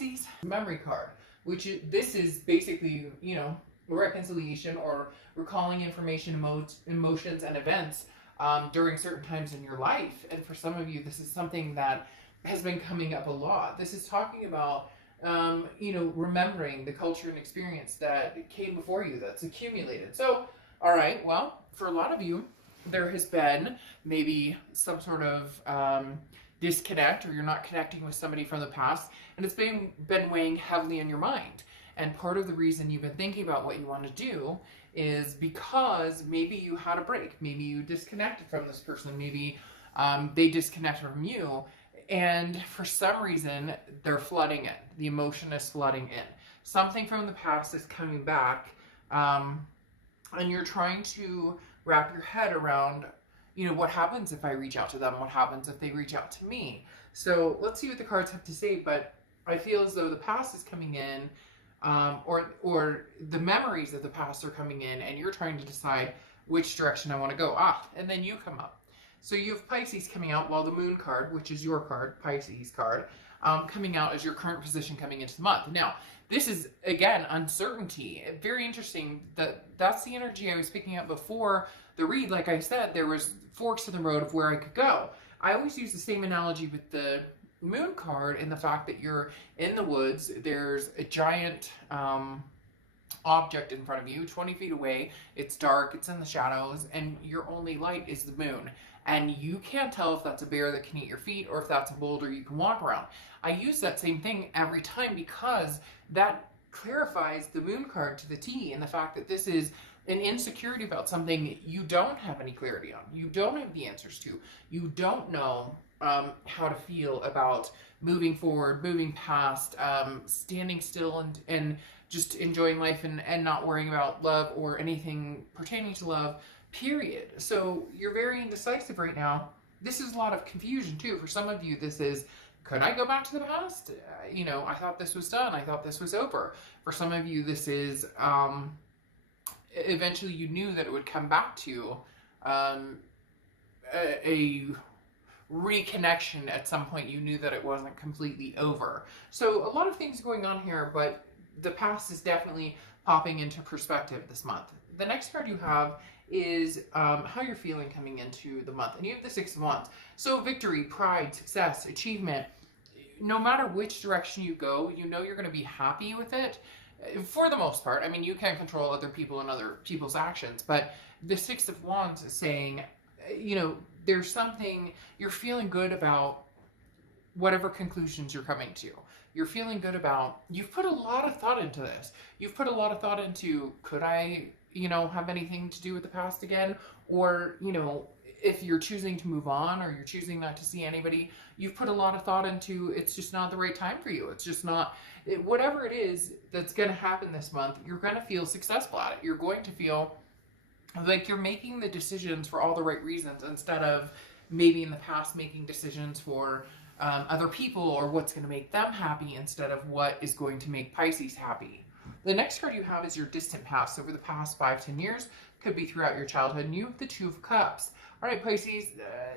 Pisces, memory card, this is basically, you know, reconciliation or recalling information, emotions, and events during certain times in your life. And for some of you, this is something that has been coming up a lot. This is talking about, you know, remembering the culture and experience that came before you, that's accumulated. So, all right, well, for a lot of you, there has been maybe some sort of disconnect, or you're not connecting with somebody from the past, and it's been weighing heavily on your mind. And part of the reason you've been thinking about what you want to do is because maybe you had a break, maybe you disconnected from this person, maybe they disconnected from you, and for some reason they're flooding in. The emotion is flooding in. Something from the past is coming back, and you're trying to wrap your head around, you know, what happens if I reach out to them? What happens if they reach out to me? So let's see what the cards have to say. But I feel as though the past is coming in, or the memories of the past are coming in, and you're trying to decide which direction I want to go. And then you come up. So you have Pisces coming out, while the Moon card, which is your card, Pisces card, coming out as your current position coming into the month. Now, this is, again, uncertainty. Very interesting. That's the energy I was picking up before the read. Like I said, there was forks in the road of where I could go. I always use the same analogy with the Moon card and the fact that you're in the woods. There's a giant object in front of you, 20 feet away. It's dark, it's in the shadows, and your only light is the moon. And you can't tell if that's a bear that can eat your feet or if that's a boulder you can walk around. I use that same thing every time because that clarifies the Moon card to the T, and the fact that this is an insecurity about something you don't have any clarity on. You don't have the answers to. You don't know how to feel about moving forward, moving past, standing still and just enjoying life and not worrying about love or anything pertaining to love, period. So you're very indecisive right now. This is a lot of confusion too. For some of you, this is, could I go back to the past? You know, I thought this was done. I thought this was over. For some of you, this is, eventually you knew that it would come back to a reconnection at some point. You knew that it wasn't completely over. So a lot of things going on here, but the past is definitely popping into perspective this month. The next card you have is how you're feeling coming into the month. And you have the Six of Wands. So victory, pride, success, achievement. No matter which direction you go, you know you're going to be happy with it. For the most part. I mean, you can't control other people and other people's actions. But the Six of Wands is saying, you know, there's something, you're feeling good about whatever conclusions you're coming to. You're feeling good about, you've put a lot of thought into this. You've put a lot of thought into, could I, you know, have anything to do with the past again? Or, you know, if you're choosing to move on or you're choosing not to see anybody, you've put a lot of thought into, it's just not the right time for you. It's just not, whatever it is that's going to happen this month, you're going to feel successful at it. You're going to feel like you're making the decisions for all the right reasons, instead of maybe in the past making decisions for other people or what's going to make them happy instead of what is going to make Pisces happy. The next card you have is your distant past. Over the past 5-10 years, could be throughout your childhood, and you have the Two of Cups. All right, Pisces,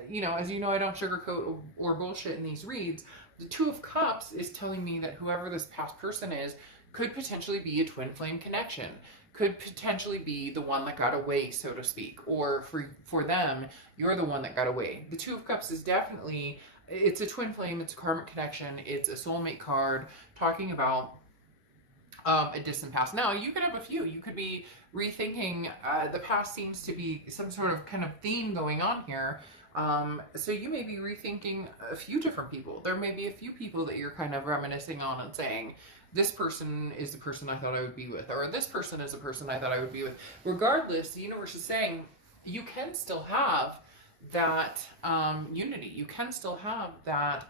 you know, as you know, I don't sugarcoat or bullshit in these reads. The Two of Cups is telling me that whoever this past person is could potentially be a twin flame connection, could potentially be the one that got away, so to speak, or for them, you're the one that got away. The Two of Cups is definitely, it's a twin flame, it's a karmic connection, it's a soulmate card talking about a distant past. Now, you could have a few. You could be rethinking, the past seems to be some sort of kind of theme going on here. So you may be rethinking a few different people. There may be a few people that you're kind of reminiscing on and saying, this person is the person I thought I would be with, or this person is the person I thought I would be with. Regardless, the universe is saying you can still have that unity. You can still have that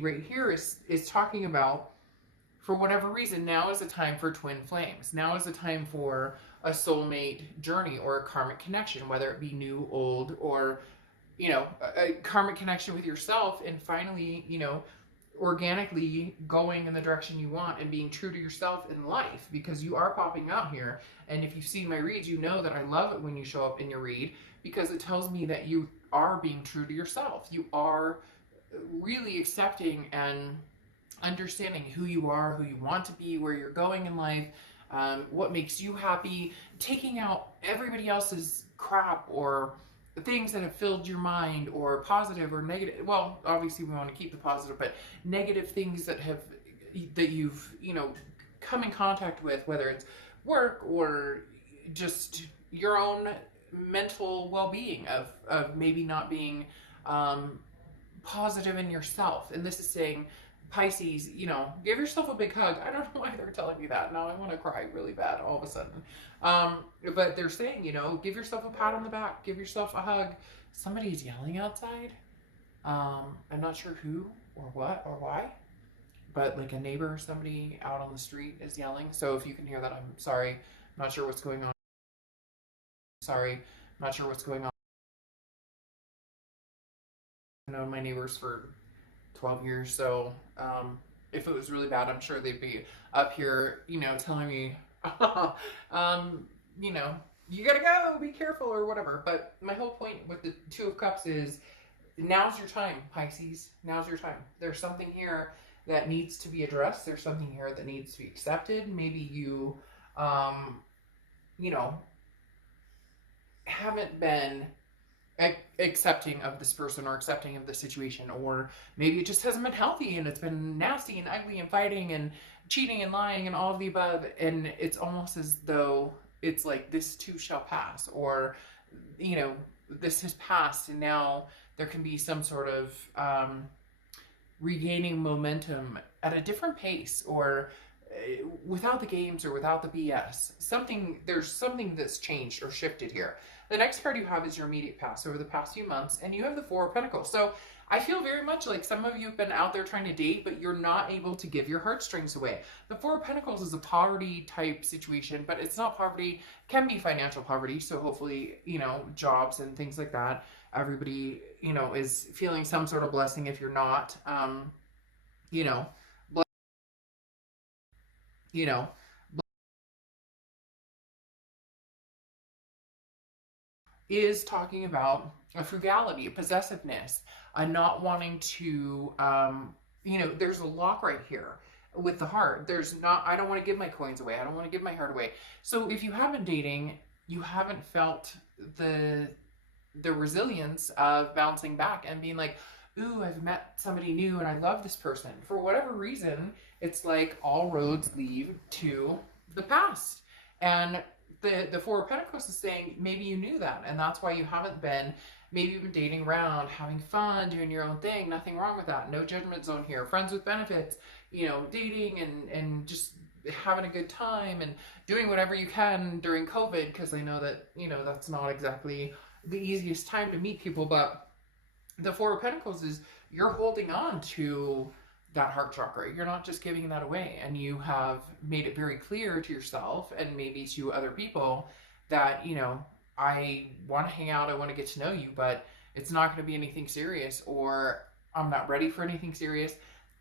right here is talking about, for whatever reason, now is a time for twin flames. Now is a time for a soulmate journey or a karmic connection, whether it be new, old, or, you know, a karmic connection with yourself, and finally, you know, organically going in the direction you want and being true to yourself in life, because you are popping out here. And if you've seen my reads, you know that I love it when you show up in your read, because it tells me that you are being true to yourself. You are really accepting and understanding who you are, who you want to be, where you're going in life, what makes you happy, taking out everybody else's crap or things that have filled your mind, or positive or negative. Well, obviously we want to keep the positive, but negative things that you've, you know, come in contact with, whether it's work or just your own mental well-being of maybe not being positive in yourself. And this is saying, Pisces, you know, give yourself a big hug. I don't know why they're telling me that. Now I want to cry really bad all of a sudden. But they're saying, you know, give yourself a pat on the back, give yourself a hug. Somebody's yelling outside. I'm not sure who or what or why, but like a neighbor or somebody out on the street is yelling. So if you can hear that, I'm sorry. I'm not sure what's going on. Sorry. I'm not sure what's going on. I've known my neighbors for 12 years, so if it was really bad, I'm sure they'd be up here, you know, telling me, you know, you gotta go, be careful or whatever. But my whole point with the Two of Cups is, now's your time, Pisces. Now's your time. There's something here that needs to be addressed. There's something here that needs to be accepted. Maybe you, you know, haven't been accepting of this person or accepting of the situation, or maybe it just hasn't been healthy and it's been nasty and ugly and fighting and cheating and lying and all of the above, and it's almost as though it's like, this too shall pass, or, you know, this has passed and now there can be some sort of regaining momentum at a different pace, or without the games or without the BS. There's something that's changed or shifted here. The next card you have is your immediate past over the past few months, and you have the Four of Pentacles. So I feel very much like some of you have been out there trying to date, but you're not able to give your heartstrings away. The Four of Pentacles is a poverty type situation, but it's not poverty. It can be financial poverty. So hopefully, you know, jobs and things like that. Everybody, you know, is feeling some sort of blessing. If you're not, you know, you know, is talking about a frugality, a possessiveness, a not wanting to, you know, there's a lock right here with the heart. There's not, I don't want to give my coins away. I don't want to give my heart away. So if you have been dating, you haven't felt the resilience of bouncing back and being like, ooh, I've met somebody new and I love this person. For whatever reason, it's like all roads lead to the past. And the Four of Pentacles is saying, maybe you knew that, and that's why you haven't been. Maybe you've been dating around, having fun, doing your own thing. Nothing wrong with that. No judgment zone here. Friends with benefits, you know, dating and just having a good time and doing whatever you can during COVID, because I know that, you know, that's not exactly the easiest time to meet people. But the Four of Pentacles is, you're holding on to that heart chakra. You're not just giving that away, and you have made it very clear to yourself and maybe to other people that, you know, I want to hang out, I want to get to know you, but it's not going to be anything serious, or I'm not ready for anything serious.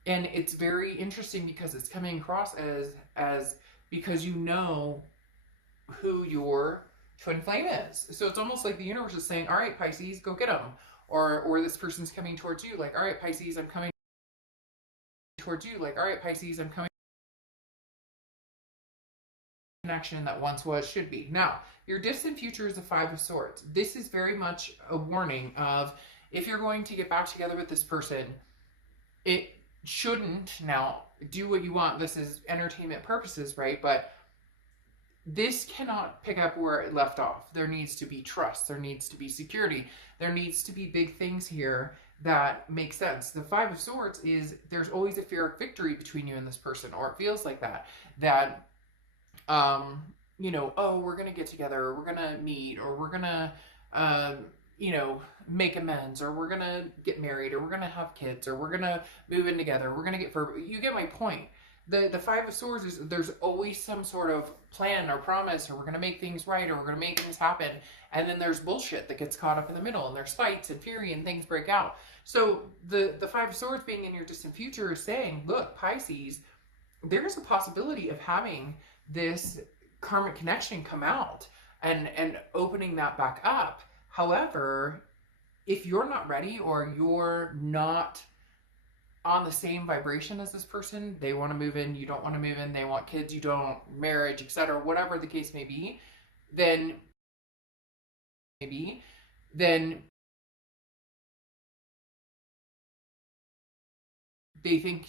And it's very interesting because it's coming across as because you know who your twin flame is. So it's almost like the universe is saying, all right, Pisces, go get them. Or this person's coming towards you like, all right, Pisces, I'm coming towards you, like, all right, Pisces, I'm coming. Connection that once was should be. Now, your distant future is the Five of Swords. This is very much a warning of, if you're going to get back together with this person, it shouldn't, now, do what you want. This is entertainment purposes, right? But this cannot pick up where it left off. There needs to be trust. There needs to be security. There needs to be big things here that make sense. The Five of Swords is, there's always a fear of victory between you and this person, or it feels like that, you know, oh, we're going to get together, or we're going to meet, or we're going to, you know, make amends, or we're going to get married, or we're going to have kids, or we're going to move in together, we're going to get further. You get my point. The Five of Swords is, there's always some sort of plan or promise, or we're going to make things right, or we're going to make things happen. And then there's bullshit that gets caught up in the middle, and there's fights and fury and things break out. So the Five of Swords being in your distant future is saying, look, Pisces, there's a possibility of having this karmic connection come out and opening that back up. However, if you're not ready or you're not on the same vibration as this person, they want to move in, you don't want to move in, they want kids, you don't, marriage, etc., whatever the case may be, then maybe then they think,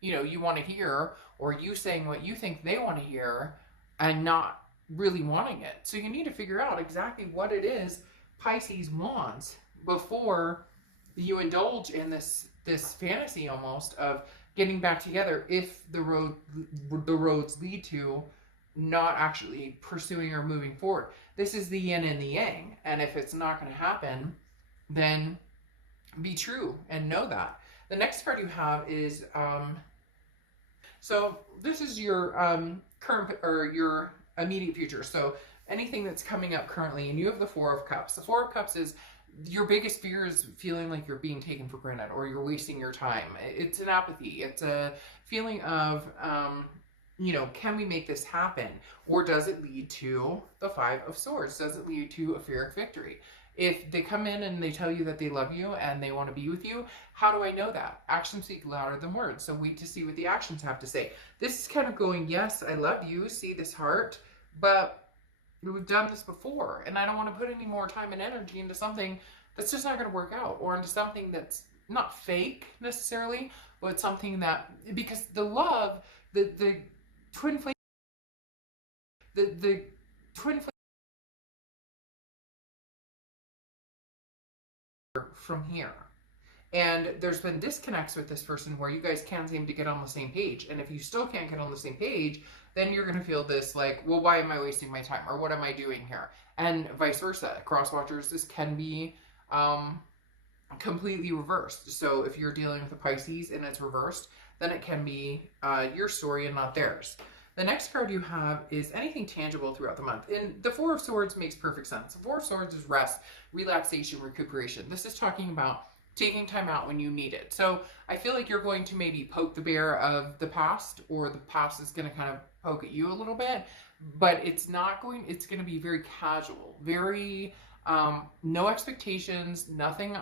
you know, you want to hear, or you saying what you think they want to hear and not really wanting it. So you need to figure out exactly what it is Pisces wants before you indulge in this fantasy almost of getting back together, if the roads lead to not actually pursuing or moving forward. This is the yin and the yang, and if it's not going to happen, then be true and know that. The next card you have is so this is your current or your immediate future. So anything that's coming up currently, and you have the Four of Cups. The Four of Cups is your biggest fear is feeling like you're being taken for granted or you're wasting your time. It's an apathy. It's a feeling of, you know, can we make this happen? Or does it lead to the Five of Swords? Does it lead to a Pyrrhic victory? If they come in and they tell you that they love you and they want to be with you, how do I know that? Actions speak louder than words. So wait to see what the actions have to say. This is kind of going, yes, I love you, see this heart, but we've done this before, and I don't want to put any more time and energy into something that's just not going to work out, or into something that's not fake necessarily, but something that, because the love, the twin flame, the twin flame from here. And there's been disconnects with this person where you guys can't seem to get on the same page. And if you still can't get on the same page, then you're going to feel this like, well, why am I wasting my time? Or what am I doing here? And vice versa. Cross watchers, this can be completely reversed. So if you're dealing with a Pisces and it's reversed, then it can be your story and not theirs. The next card you have is anything tangible throughout the month. And the Four of Swords makes perfect sense. The Four of Swords is rest, relaxation, recuperation. This is talking about taking time out when you need it. So I feel like you're going to maybe poke the bear of the past, or the past is going to kind of poke at you a little bit, but it's not going, it's going to be very casual, very, no expectations, nothing,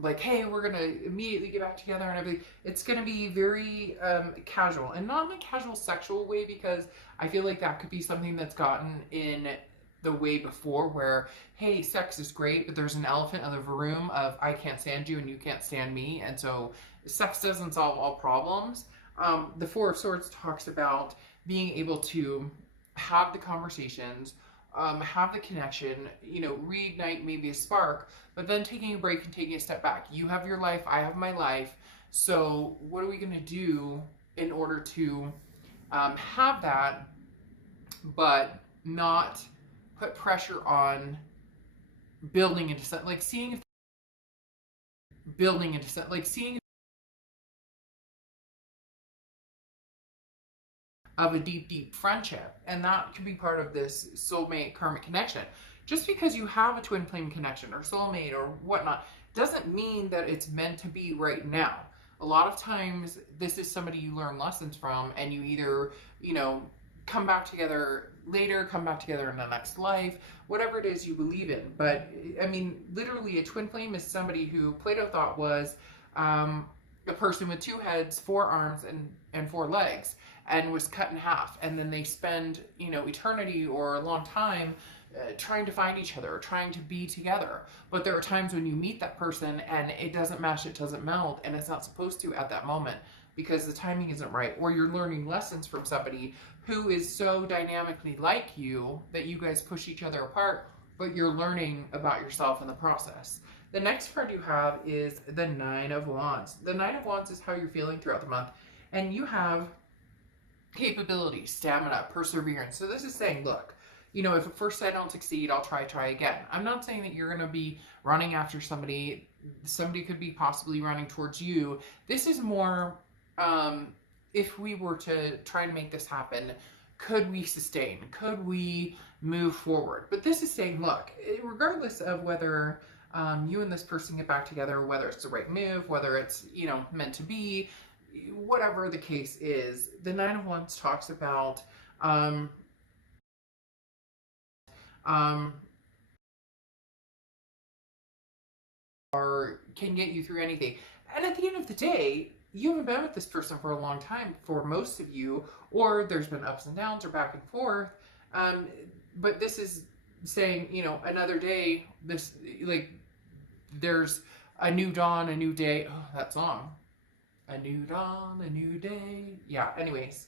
like, hey, we're going to immediately get back together and everything. It's going to be very casual, and not in a casual sexual way, because I feel like that could be something that's gotten in the way before, where, hey, sex is great, but there's an elephant in the room of I can't stand you and you can't stand me, and so sex doesn't solve all problems. The Four of Swords talks about being able to have the conversations, have the connection, you know, reignite maybe a spark, but then taking a break and taking a step back. You have your life, I have my life, so what are we going to do in order to have that, but not put pressure on building into something, like seeing if building into something, like seeing of a deep friendship, and that could be part of this soulmate karmic connection. Just because you have a twin flame connection or soulmate or whatnot doesn't mean that it's meant to be right now. A lot of times this is somebody you learn lessons from, and you either, you know, come back together later, come back together in the next life, whatever it is you believe in. But I mean, literally a twin flame is somebody who Plato thought was a person with two heads, four arms, and four legs, and was cut in half. And then they spend, you know, eternity or a long time trying to find each other, trying to be together. But there are times when you meet that person and it doesn't mesh, it doesn't meld, and it's not supposed to at that moment, because the timing isn't right, or you're learning lessons from somebody who is so dynamically like you that you guys push each other apart, but you're learning about yourself in the process. The next card you have is the Nine of Wands. The Nine of Wands is how you're feeling throughout the month, and you have capability, stamina, perseverance. So this is saying, look, you know, if at first I don't succeed, I'll try again. I'm not saying that you're going to be running after somebody. Somebody could be possibly running towards you. This is more, if we were to try and make this happen, could we sustain? Could we move forward? But this is saying, look, regardless of whether you and this person get back together, whether it's the right move, whether it's, you know, meant to be, whatever the case is, the Nine of Wands talks about or can get you through anything. And at the end of the day, you haven't been with this person for a long time for most of you, or there's been ups and downs or back and forth. But this is saying, you know, another day, this, like, there's a new dawn, a new day. Oh, that song. A new dawn, a new day. Yeah, anyways.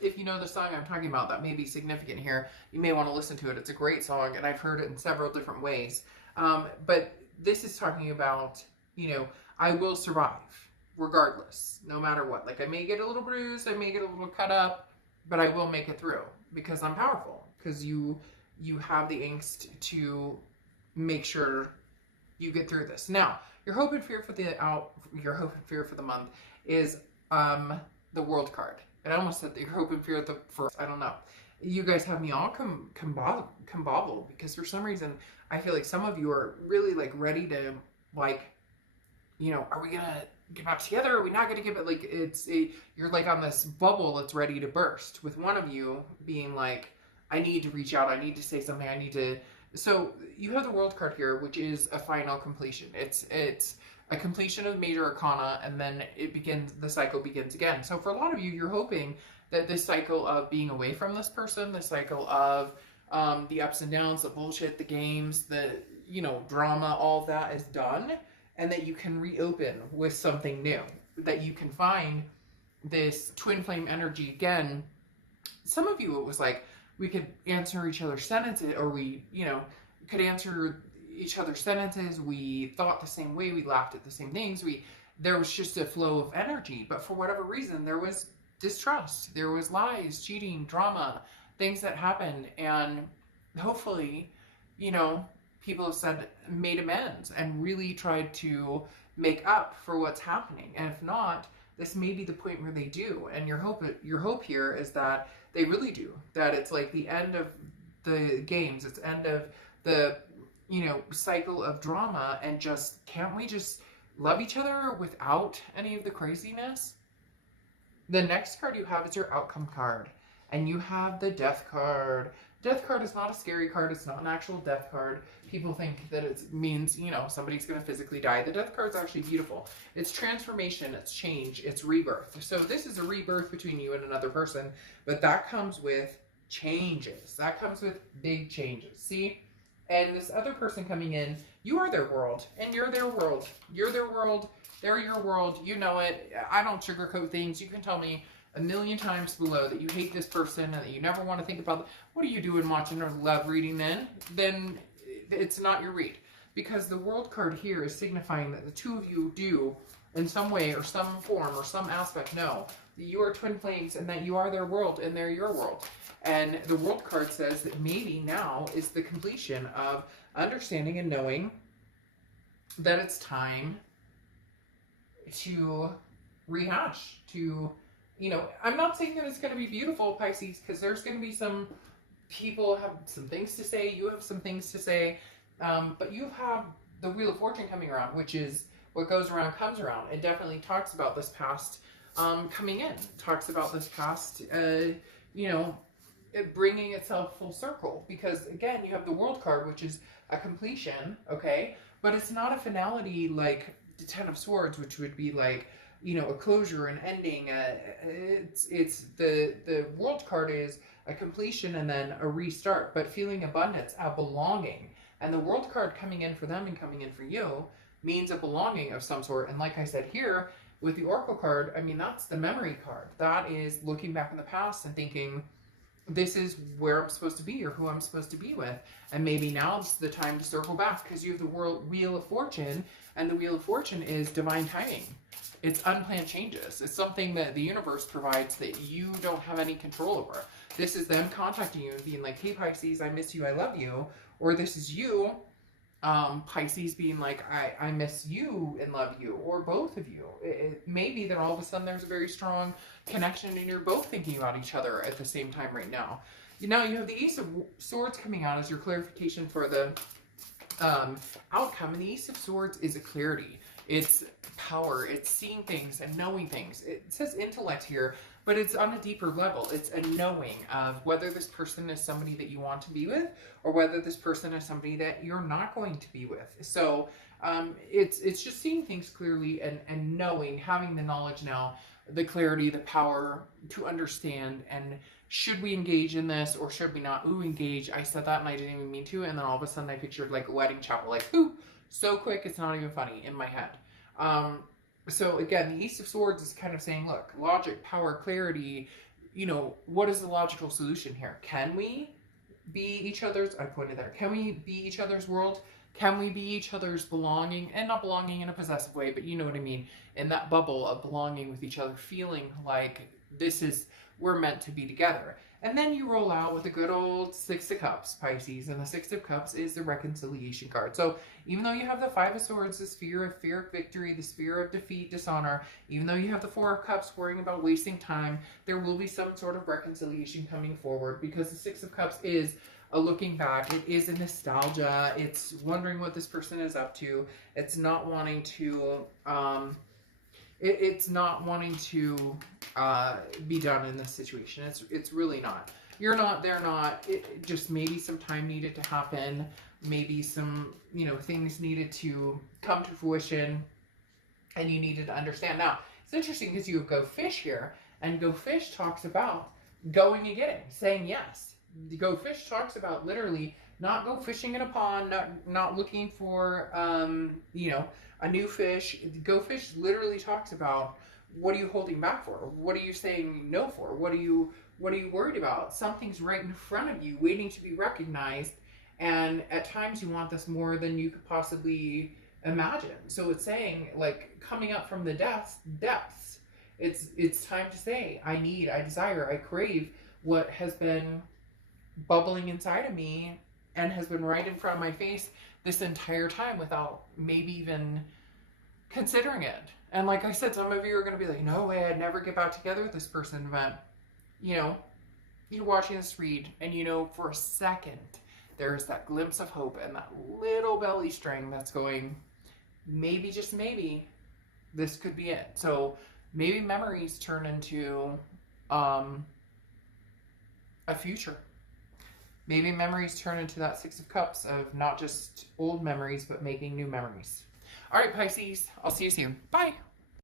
If you know the song I'm talking about, that may be significant here. You may want to listen to it. It's a great song, and I've heard it in several different ways. But this is talking about, you know, I will survive regardless, no matter what. Like, I may get a little bruised, I may get a little cut up, but I will make it through because I'm powerful. Because you have the angst to make sure you get through this. Now, your hope and fear for the month is the World card. And I almost said that your hope and fear for I don't know. You guys have me all combobbled because for some reason I feel like some of you are really like ready to, like, you know, are we gonna get back together? Are we not gonna get it? Like, you're like on this bubble that's ready to burst. With one of you being like, I need to reach out. I need to say something. I need to. So you have the World card here, which is a final completion. It's a completion of major arcana, and then the cycle begins again. So for a lot of you, you're hoping that this cycle of being away from this person, the cycle of the ups and downs, the bullshit, the games, the, you know, drama, all of that is done, and that you can reopen with something new, that you can find this twin flame energy again. Some of you, it was like, we could answer each other's sentences, or we, you know, could answer each other's sentences. We thought the same way. We laughed at the same things. There was just a flow of energy. But for whatever reason, there was distrust. There was lies, cheating, drama, things that happened. And hopefully, you know, people have made amends and really tried to make up for what's happening. And if not, this may be the point where they do. And your hope here is that they really do. That it's like the end of the games. It's the end of the, you know, cycle of drama, and just, can't we just love each other without any of the craziness? The next card you have is your outcome card, and you have the death card. Death card is not a scary card. It's not an actual death card. People think that it means, you know, somebody's going to physically die. The death card is actually beautiful. It's transformation, it's change, it's rebirth. So this is a rebirth between you and another person, but that comes with changes. That comes with big changes. See? And this other person coming in, you are their world, and you're their world. You're their world, they're your world, you know it. I don't sugarcoat things. You can tell me a million times below that you hate this person and that you never want to think about them. What are you doing watching a love reading then? Then it's not your read. Because the World card here is signifying that the two of you do, in some way or some form or some aspect, know that you are twin flames and that you are their world and they're your world. And the World card says that maybe now is the completion of understanding and knowing that it's time to rehash, to, you know, I'm not saying that it's going to be beautiful, Pisces, because there's going to be some people have some things to say, you have some things to say, but you have the Wheel of Fortune coming around, which is what goes around comes around. It definitely talks about this past coming in, talks about this past, you know, it bringing itself full circle, because again, you have the World card, which is a completion, okay, but it's not a finality like the Ten of Swords, which would be like, you know, a closure, an ending. It's the World card is a completion and then a restart, but feeling abundance, a belonging. And the World card coming in for them and coming in for you means a belonging of some sort. And like I said here with the Oracle card, I mean, that's the memory card. That is looking back in the past and thinking, this is where I'm supposed to be or who I'm supposed to be with. And maybe now's the time to circle back, because you have the Wheel of Fortune, and the Wheel of Fortune is divine timing. It's unplanned changes. It's something that the universe provides that you don't have any control over. This is them contacting you and being like, hey, Pisces, I miss you, I love you. Or this is you, Pisces, being like, I miss you and love you. Or both of you. It may be that all of a sudden there's a very strong connection and you're both thinking about each other at the same time right now. Now you have the Ace of Swords coming out as your clarification for the outcome. And the Ace of Swords is a clarity. It's power. It's seeing things and knowing things. It says intellect here, but it's on a deeper level. It's a knowing of whether this person is somebody that you want to be with, or whether this person is somebody that you're not going to be with. So it's just seeing things clearly and knowing, having the knowledge now, the clarity, the power to understand. And should we engage in this or should we not? Ooh, engage. I said that and I didn't even mean to. And then all of a sudden I pictured like a wedding chapel, like, ooh, so quick, it's not even funny in my head. So again, the Ace of Swords is kind of saying, look, logic, power, clarity, you know, what is the logical solution here? Can we be each other's, I pointed there, can we be each other's world? Can we be each other's belonging? And not belonging in a possessive way, but you know what I mean, in that bubble of belonging with each other, feeling like this is, we're meant to be together. And then you roll out with a good old Six of Cups, Pisces, and the Six of Cups is the reconciliation card. So even though you have the Five of Swords, the fear of victory, the fear of defeat, dishonor, even though you have the Four of Cups worrying about wasting time, there will be some sort of reconciliation coming forward, because the Six of Cups is a looking back. It is a nostalgia. It's wondering what this person is up to. It's not wanting to it's not wanting to be done in this situation. It's really not. You're not, they're not. It just maybe some time needed to happen. Maybe some, you know, things needed to come to fruition and you needed to understand. Now, it's interesting because you have Go Fish here, and Go Fish talks about going and getting, saying yes. The Go Fish talks about literally not go fishing in a pond, not looking for, you know, a new fish. Go Fish literally talks about, what are you holding back for? What are you saying no for? What are you worried about? Something's right in front of you waiting to be recognized. And at times you want this more than you could possibly imagine. So it's saying, like, coming up from the depths, it's time to say, I need, I desire, I crave what has been bubbling inside of me and has been right in front of my face this entire time without maybe even considering it. And like I said, some of you are going to be like, no way, I'd never get back together with this person. But, you know, you're watching this read and you know for a second there's that glimpse of hope and that little belly string that's going, maybe, just maybe, this could be it. So maybe memories turn into a future. Maybe memories turn into that Six of Cups of not just old memories, but making new memories. All right, Pisces, I'll see you soon. Bye.